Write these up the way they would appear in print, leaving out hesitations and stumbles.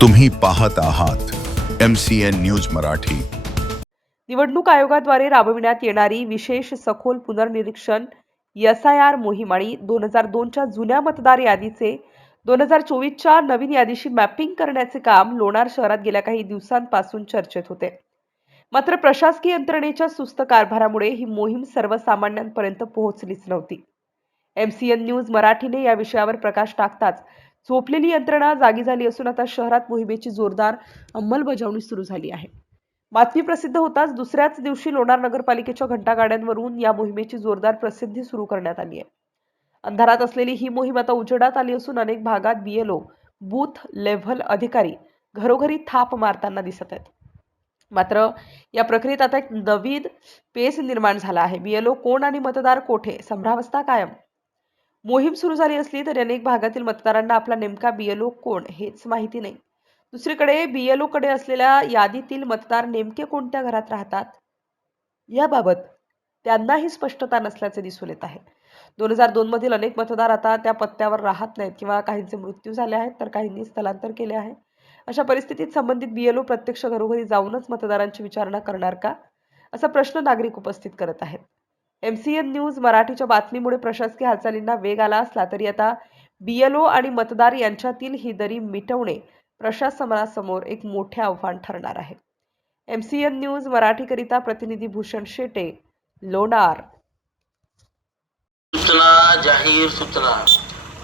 तुम्ही पाहत आहात MCN न्यूज मराठी। निवडणूक आयोगाद्वारे राबविण्यात येणारी विशेष सखोल पुनर्निरीक्षण SIR मोहीम आणि 2002च्या जुन्या मतदार यादीचे 2024च्या नवीन यादीशी मॅपिंग करण्याचे काम लोणार शहरात गेल्या काही दिवसांपासून चर्चेत होते। मात्र प्रशासकीय यंत्रणेच्या सुस्त कारभारामुळे ही मोहीम सर्वसामान्यांपर्यंत पोहोचलीच नव्हती। MCN न्यूज मराठीने या विषयावर प्रकाश टाकताच झोपलेली यंत्रणा जागी झाली असून आता शहरात मोहिमेची जोरदार अंमलबजावणी सुरू झाली आहे। बातमी प्रसिद्ध होताच दुसऱ्याच दिवशी लोणार नगरपालिकेच्या घंटागाड्यांवरून या मोहिमेची जोरदार प्रसिद्धी सुरू करण्यात आली आहे। अंधारात असलेली ही मोहीम आता उजेडात आली असून अनेक भागात BLO बूथ लेव्हल अधिकारी घरोघरी थाप मारताना दिसत आहेत। मात्र या प्रक्रियेत आता एक नवीन पेच निर्माण झाला आहे। BLO कोण आणि मतदार कोठे संभ्रमावस्था कायम। मोहीम सुरू झाली असली तरी अनेक भागातील मतदारांना आपला नेमका BLO कोण हेच माहिती नाही। दुसरीकडे BLO कडे असलेल्या यादीतील मतदार नेमके कोणत्या घरात राहतात याबाबत त्यांनाही स्पष्टता नसल्याचे दिसून येत आहे। 2002 मधील अनेक मतदार आता त्या पत्त्यावर राहत नाहीत किंवा काहींचे मृत्यू झाले आहेत तर काहींनी स्थलांतर केले आहे। अशा परिस्थितीत संबंधित BLO प्रत्यक्ष घरोघरी जाऊनच मतदारांची विचारणा करणार का असा प्रश्न नागरिक उपस्थित करत आहेत। MCN न्यूज मराठीच्या बातमीमुळे प्रशासकीय हालचालींना वेग आला असला तरी आता BLO आणि मतदार यांच्यातील ही दरी मिटवणे प्रशासनासमोर एक मोठे आव्हान ठरणार आहे। MCN न्यूज मराठीकरिता प्रतिनिधी भूषण शेटे, लोणार। जाहीर सूचना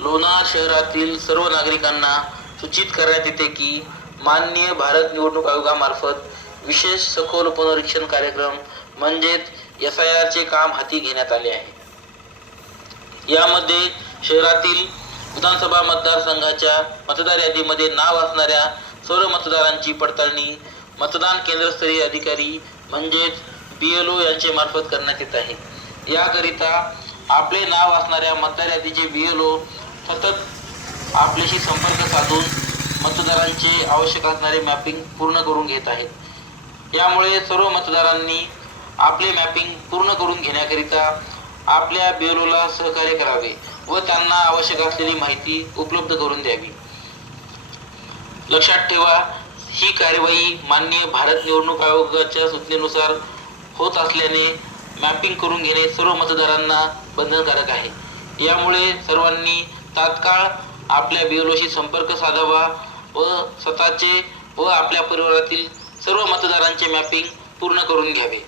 लोणार शहरातील सर्व नागरिकांना सूचित करण्यात येते की माननीय भारत निवडणूक आयोगामार्फत विशेष सखोल पुनरीक्षण कार्यक्रम म्हणजेच SIR चे काम हाती घेण्यात आले आहे। यामध्ये शहरातील विधानसभा मतदारसंघाच्या मतदार यादीमध्ये नाव असणाऱ्या सर्व मतदारांची पडताळणी मतदान केंद्रस्तरीय अधिकारी म्हणजेच BLO यांचे मार्फत करण्यात येत आहे। याकरिता आपले नाव असणाऱ्या मतदार यादीचे BLO सतत आपल्याशी संपर्क साधून मतदारांचे आवश्यक असणारे मॅपिंग पूर्ण करून घेत आहेत। यामुळे सर्व मतदारांनी आपले मॅपिंग पूर्ण करून घेण्याकरिता आपल्या BLOला सहकार्य करावे व त्यांना आवश्यक असलेली माहिती उपलब्ध करून द्यावी। लक्षात ठेवा, ही कार्यवाही माननीय भारत निवडणूक आयोगाच्या सूचनेनुसार होत असल्याने मॅपिंग करून घेणे सर्व मतदारांना बंधनकारक आहे। यामुळे सर्वांनी तात्काळ आपल्या BLOशी संपर्क साधावा व स्वतःचे व आपल्या परिवारातील सर्व मतदारांचे मॅपिंग पूर्ण करून घ्यावे।